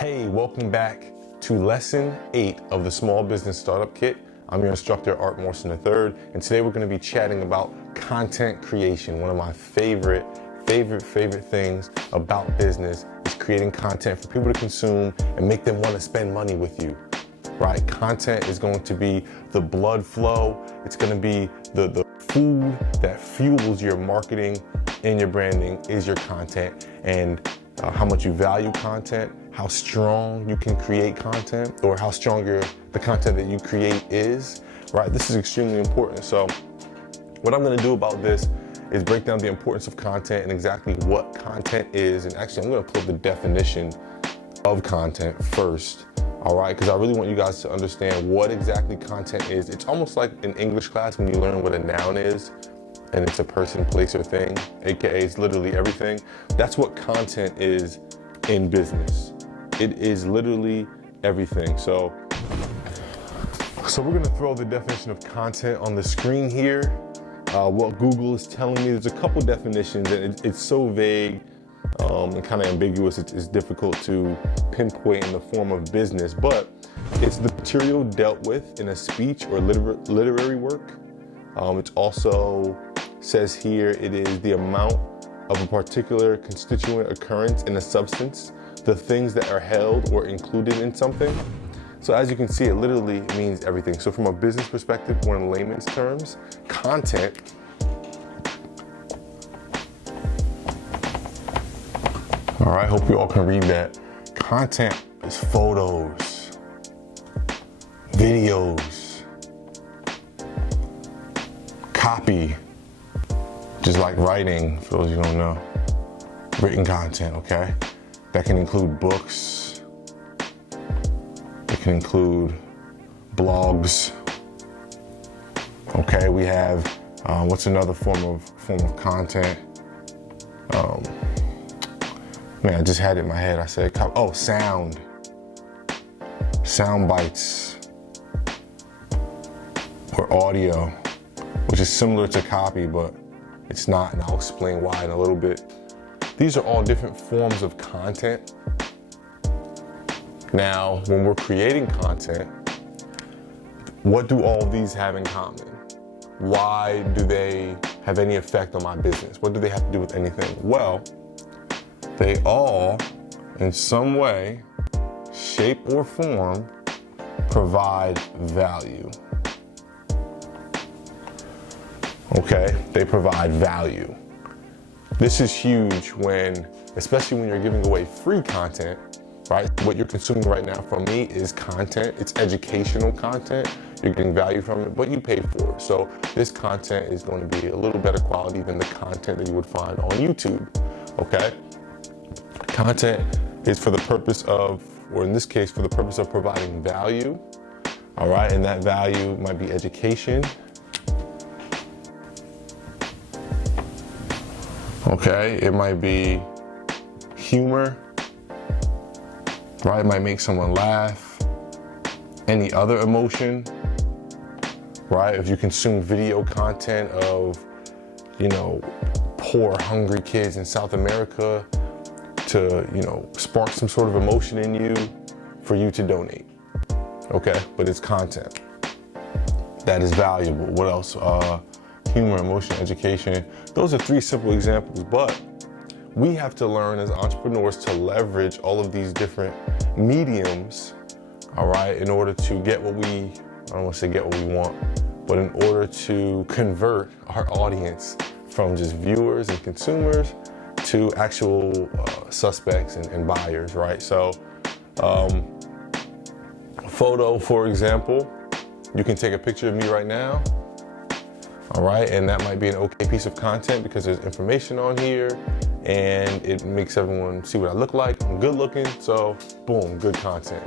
Hey, welcome back to lesson 8 of the Small Business Startup Kit. I'm your instructor, Morrison III, and today we're going to be chatting about content creation. One of my favorite things about business is creating content for people to consume and make them want to spend money with you, right? Content is going to be the blood flow. It's going to be the food that fuels your marketing and your branding is your content, and how much you value content, how strong you can create content, or how strong the content that you create is, right? This is extremely important. So what I'm going to do about this is break down the importance of content and exactly what content is. And actually, I'm going to pull up the definition of content first, all right? Because I really want you guys to understand what exactly content is. It's almost like in English class when you learn what a noun is, and it's a person, place, or thing, AKA it's literally everything. That's what content is in business. It is literally everything. So we're gonna throw the definition of content on the screen here. What Google is telling me, there's a couple definitions, and it's so vague and kind of ambiguous, it's difficult to pinpoint in the form of business, but it's the material dealt with in a speech or literary work. It also says here it is the amount of a particular constituent occurrence in a substance, the things that are held or included in something. So as you can see, it literally means everything. So from a business perspective, or in layman's terms, content all right, hope you all can read that. Content is photos, videos, copy, just like writing, for those you don't know. Written content, okay? That can include books. It can include blogs. Okay, we have, what's another form of content? Man, I just had it in my head. I said, sound. Sound bites. Or audio, which is similar to copy, but it's not, and I'll explain why in a little bit. These are all different forms of content. Now, when we're creating content, what do all of these have in common? Why do they have any effect on my business? What do they have to do with anything? Well, they all, in some way, shape or form, provide value. Okay, they provide value. This is huge especially when you're giving away free content, right? What you're consuming right now from me is content. It's educational content. You're getting value from it, but you paid for it. So this content is going to be a little better quality than the content that you would find on YouTube, okay? Content is for the purpose of, or in this case, for the purpose of providing value, all right? And that value might be education. Okay, it might be humor, right? It might make someone laugh. Any other emotion, right? If you consume video content of, poor, hungry kids in South America to, spark some sort of emotion in you for you to donate, okay? But it's content that is valuable. What else? Humor, emotion, education. Those are 3 simple examples, but we have to learn as entrepreneurs to leverage all of these different mediums, all right, in order to get what I don't want to say get what we want, but in order to convert our audience from just viewers and consumers to actual suspects and buyers, right? So, photo, for example, you can take a picture of me right now. All right, and that might be an okay piece of content because there's information on here and it makes everyone see what I look like. I'm good looking, so boom, good content.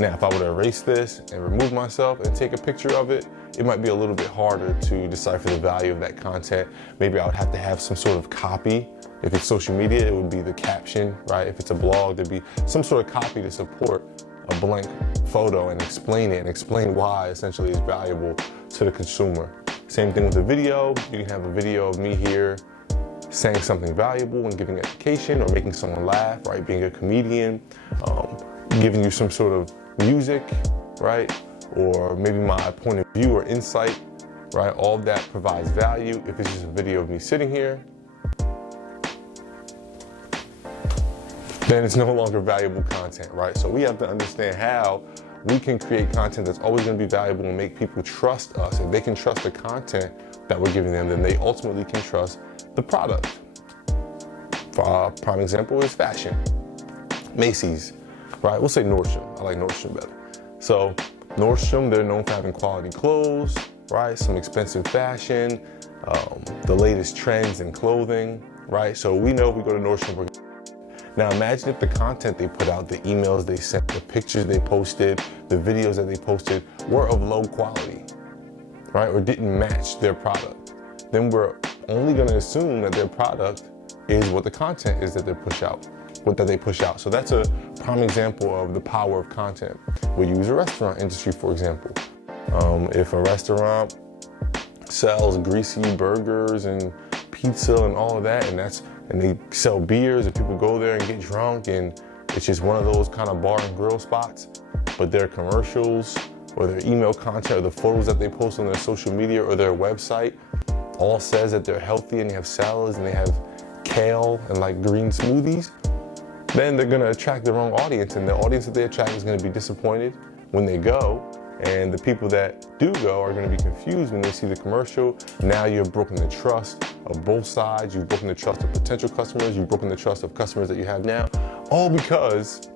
Now, if I were to erase this and remove myself and take a picture of it, it might be a little bit harder to decipher the value of that content. Maybe I would have to have some sort of copy. If it's social media, it would be the caption, right? If it's a blog, there'd be some sort of copy to support a blank photo and explain it and explain why essentially it's valuable to the consumer. Same thing with a video. You can have a video of me here saying something valuable and giving education or making someone laugh, right? Being a comedian, giving you some sort of music, right? Or maybe my point of view or insight, right? All of that provides value. If it's just a video of me sitting here, then it's no longer valuable content, right? So we have to understand how we can create content that's always going to be valuable and make people trust us. If they can trust the content that we're giving them, then they ultimately can trust the product. For a prime example is fashion. Macy's, right? We'll say Nordstrom. I like Nordstrom better. So Nordstrom, they're known for having quality clothes, right? Some expensive fashion, the latest trends in clothing, right? So we know if we go to Nordstrom, now imagine if the content they put out, the emails they sent, the pictures they posted, the videos that they posted were of low quality, right? Or didn't match their product. Then we're only gonna assume that their product is what the content is that they push out. So that's a prime example of the power of content. We use a restaurant industry, for example. If a restaurant sells greasy burgers and pizza and all of that, and they sell beers and people go there and get drunk, and it's just one of those kind of bar and grill spots, but their commercials or their email content or the photos that they post on their social media or their website all says that they're healthy and they have salads and they have kale and like green smoothies, then they're gonna attract the wrong audience, and the audience that they attract is gonna be disappointed when they go. And the people that do go are going to be confused when they see the commercial. Now you've broken the trust of both sides. You've broken the trust of potential customers. You've broken the trust of customers that you have now, all because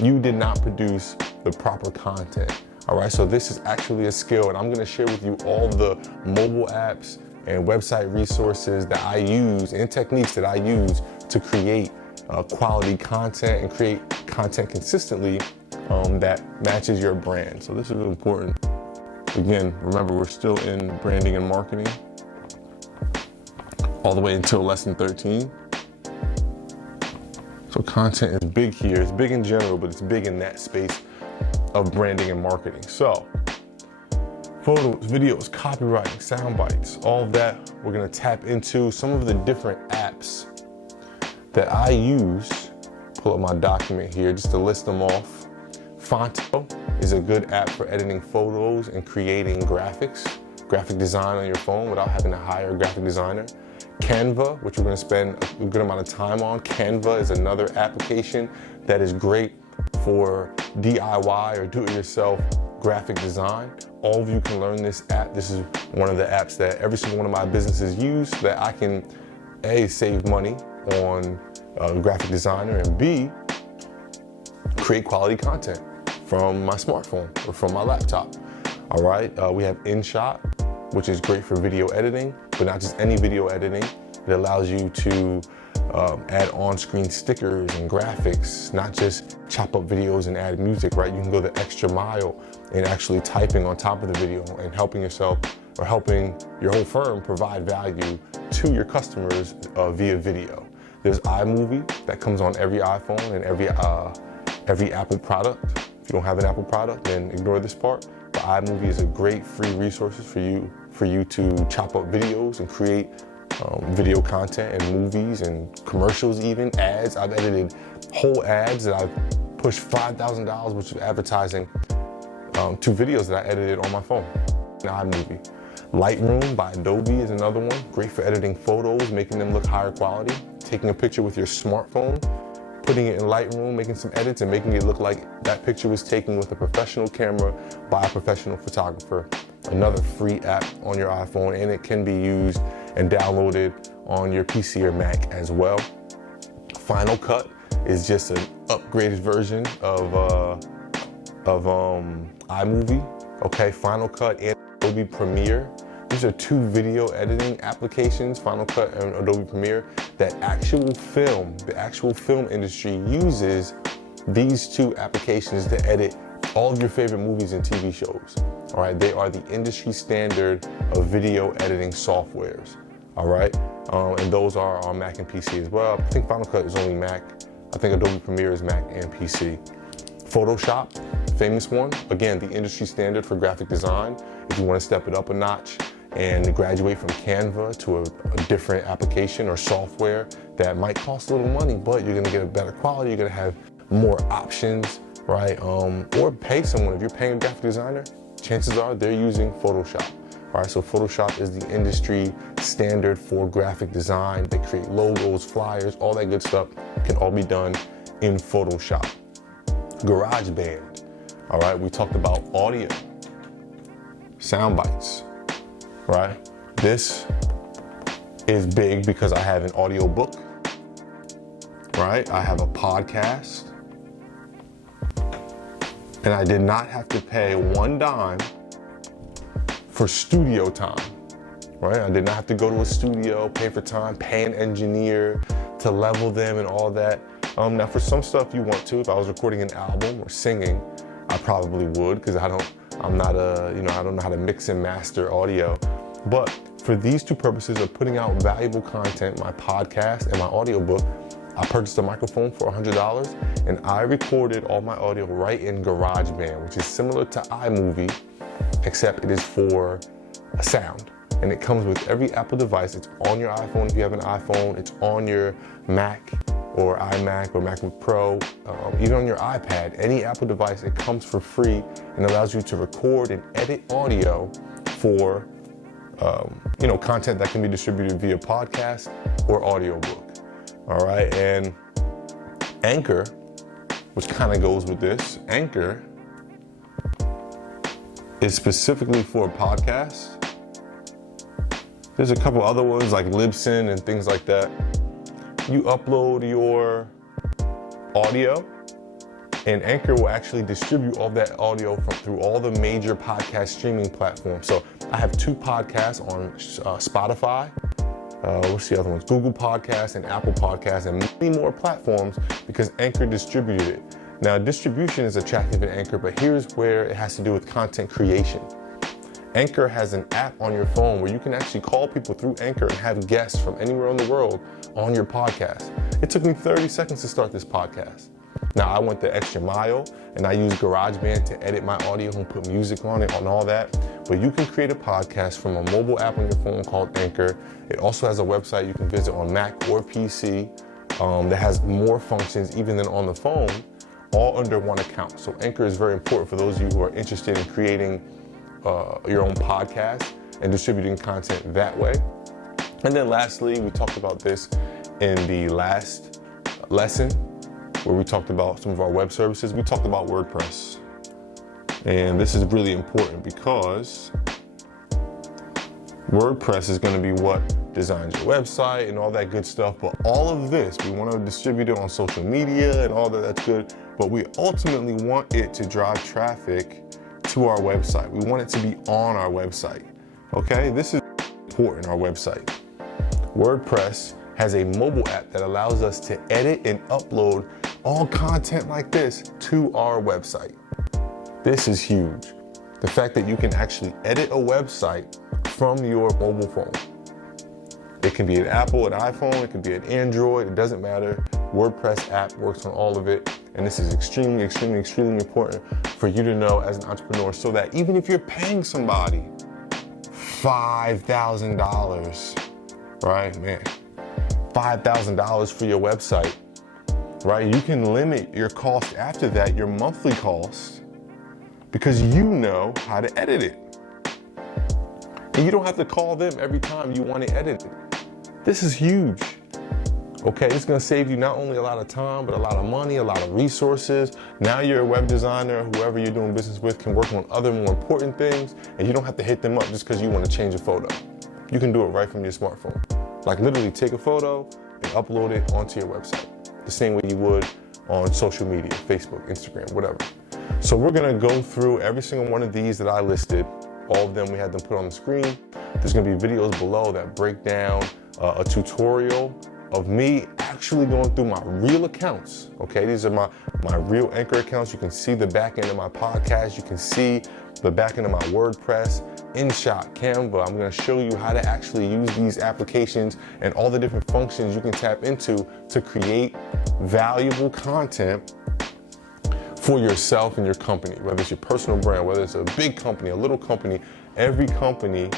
you did not produce the proper content. All right, so this is actually a skill, and I'm going to share with you all the mobile apps and website resources that I use and techniques that I use to create quality content and create content consistently that matches your brand. So this is really important. Again, remember, we're still in branding and marketing all the way until lesson 13. So content is big here. It's big in general, but it's big in that space of branding and marketing. So photos, videos, copywriting, sound bites, all of that, we're gonna tap into some of the different apps that I use. Pull up my document here just to list them off. Fonto is a good app for editing photos and creating graphic design on your phone without having to hire a graphic designer. Canva, which we're going to spend a good amount of time on. Canva is another application that is great for DIY or do-it-yourself graphic design. All of you can learn this app. This is one of the apps that every single one of my businesses use so that I can A, save money on a graphic designer, and B, create quality content from my smartphone or from my laptop. All right, we have InShot, which is great for video editing, but not just any video editing. It allows you to add on-screen stickers and graphics, not just chop up videos and add music, right? You can go the extra mile in actually typing on top of the video and helping yourself or helping your whole firm provide value to your customers via video. There's iMovie that comes on every iPhone and every Apple product. If you don't have an Apple product, then ignore this part. But iMovie is a great free resource for you to chop up videos and create video content and movies and commercials, even ads. I've edited whole ads that I've pushed $5,000 worth of advertising to videos that I edited on my phone in iMovie. Lightroom by Adobe is another one, great for editing photos, making them look higher quality. Taking a picture with your smartphone, putting it in Lightroom, making some edits, and making it look like that picture was taken with a professional camera by a professional photographer. Another free app on your iPhone, and it can be used and downloaded on your PC or Mac as well. Final Cut is just an upgraded version of iMovie. Okay, Final Cut and Adobe Premiere. These are two video editing applications, Final Cut and Adobe Premiere, that the actual film industry uses these two applications to edit all of your favorite movies and TV shows. All right, they are the industry standard of video editing softwares. All right, and those are on Mac and PC as well. I think Final Cut is only Mac. I think Adobe Premiere is Mac and PC. Photoshop, famous one. Again, the industry standard for graphic design. If you want to step it up a notch and graduate from Canva to a different application or software that might cost a little money, but you're going to get a better quality. You're going to have more options right? Or pay someone. If you're paying a graphic designer, chances are they're using Photoshop. All right, so Photoshop is the industry standard for graphic design. They create logos, flyers, all that good stuff can all be done in Photoshop. Garageband, all right, we talked about audio, sound bites, right? This is big because I have an audio book, right? I have a podcast, and I did not have to pay one dime for studio time, right? I did not have to go to a studio, pay for time, pay an engineer to level them and all that. Now for some stuff you want to, if I was recording an album or singing, I probably would, because I don't know how to mix and master audio. But for these two purposes of putting out valuable content, my podcast and my audiobook, I purchased a microphone for $100, and I recorded all my audio right in Garageband, which is similar to iMovie, except it is for a sound. And it comes with every Apple device. It's on your iPhone if you have an iPhone. It's on your Mac or iMac or MacBook Pro, even on your iPad, any Apple device. It comes for free and allows you to record and edit audio for content that can be distributed via podcast or audiobook. All right, and Anchor, which kind of goes with this, Anchor is specifically for podcasts. There's a couple other ones like Libsyn and things like that. You upload your audio, and Anchor will actually distribute all that audio through all the major podcast streaming platforms. So I have 2 podcasts on Spotify. What's the other ones? Google Podcasts and Apple Podcasts, and many more platforms because Anchor distributed it. Now, distribution is attractive in Anchor, but here's where it has to do with content creation. Anchor has an app on your phone where you can actually call people through Anchor and have guests from anywhere in the world on your podcast. It took me 30 seconds to start this podcast. Now, I went the extra mile and I used GarageBand to edit my audio and put music on it and all that. But you can create a podcast from a mobile app on your phone called Anchor. It also has a website you can visit on Mac or PC that has more functions even than on the phone, all under one account. So Anchor is very important for those of you who are interested in creating your own podcast and distributing content that way. And then lastly, we talked about this in the last lesson where we talked about some of our web services. We talked about WordPress. And this is really important because WordPress is going to be what designs your website and all that good stuff. But all of this, we want to distribute it on social media and all that, that's good. But we ultimately want it to drive traffic to our website. We want it to be on our website. Okay, this is important, our website. WordPress has a mobile app that allows us to edit and upload all content like this to our website. This is huge. The fact that you can actually edit a website from your mobile phone. It can be an Apple, an iPhone, it can be an Android, it doesn't matter. WordPress app works on all of it. And this is extremely, extremely, extremely important for you to know as an entrepreneur, so that even if you're paying somebody $5,000, right, man, $5,000 for your website, right, you can limit your cost after that, your monthly cost, because you know how to edit it. And you don't have to call them every time you want to edit it. This is huge. Okay, it's gonna save you not only a lot of time, but a lot of money, a lot of resources. Now you're a web designer, whoever you're doing business with can work on other more important things, and you don't have to hit them up just because you want to change a photo. You can do it right from your smartphone. Like literally take a photo and upload it onto your website, the same way you would on social media, Facebook, Instagram, whatever. So we're gonna go through every single one of these that I listed. All of them, we had them put on the screen. There's gonna be videos below that break down a tutorial of me actually going through my real accounts. Okay, these are my real Anchor accounts. You can see the back end of my podcast. You can see the back end of my WordPress, InShot, Canva. I'm gonna show you how to actually use these applications and all the different functions you can tap into to create valuable content for yourself and your company, whether it's your personal brand, whether it's a big company, a little company. Every company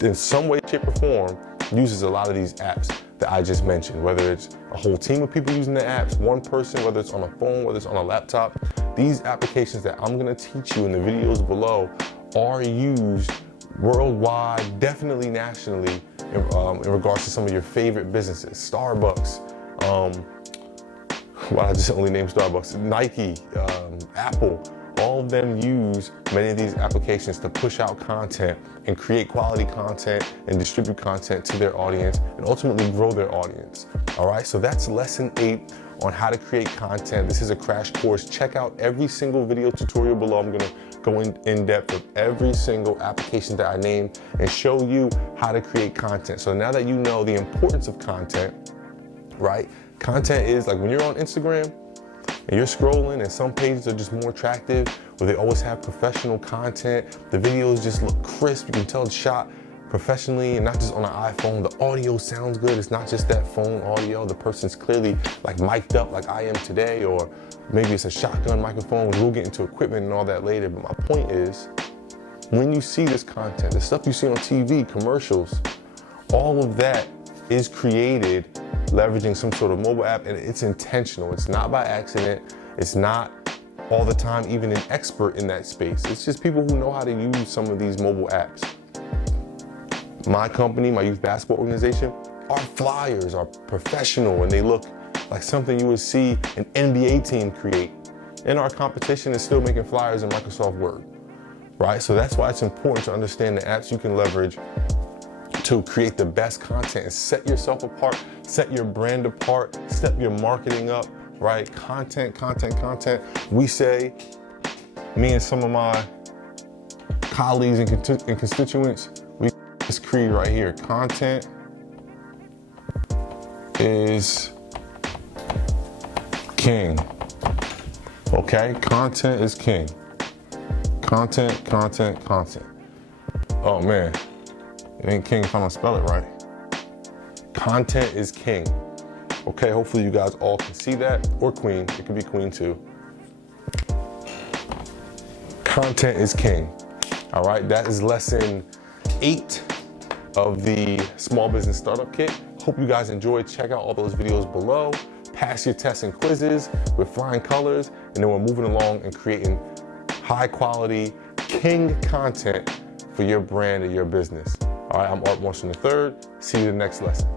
in some way, shape, or form uses a lot of these apps that I just mentioned, whether it's a whole team of people using the apps, one person, whether it's on a phone, whether it's on a laptop. these applications that I'm gonna teach you in the videos below are used worldwide, definitely nationally, in regards to some of your favorite businesses. Starbucks, well, I just only named Starbucks, Nike, Apple, all of them use many of these applications to push out content and create quality content and distribute content to their audience and ultimately grow their audience. All right, so that's lesson 8 on how to create content. This is a crash course. Check out every single video tutorial below. I'm gonna go in depth with every single application that I named and show you how to create content. So now that you know the importance of content, right? Content is like when you're on Instagram and you're scrolling and some pages are just more attractive, or they always have professional content. The videos just look crisp. You can tell it's shot professionally and not just on an iPhone. The audio sounds good. It's not just that phone audio. The person's clearly like mic'd up like I am today, or maybe it's a shotgun microphone. We'll get into equipment and all that later. But my point is, when you see this content, the stuff you see on TV, commercials, all of that is created leveraging some sort of mobile app, and it's intentional. It's not by accident. It's not all the time even an expert in that space. It's just people who know how to use some of these mobile apps. My company, my youth basketball organization, our flyers are professional and they look like something you would see an NBA team create. And our competition is still making flyers in Microsoft Word, right? So that's why it's important to understand the apps you can leverage to create the best content and set yourself apart, set your brand apart, step your marketing up, right? Content. We say, me and some of my colleagues and constituents, we this creed right here. Content is king. Okay? Content is king. Content. Oh man, it ain't king if I don't spell it right. Content is king. Okay, hopefully you guys all can see that, or queen, it could be queen too. Content is king. All right, that is lesson 8 of the Small Business Startup Kit. Hope you guys enjoyed. Check out all those videos below. Pass your tests and quizzes with flying colors, and then we're moving along and creating high quality, king content for your brand and your business. All right, I'm Art Morrison III. See you in the next lesson.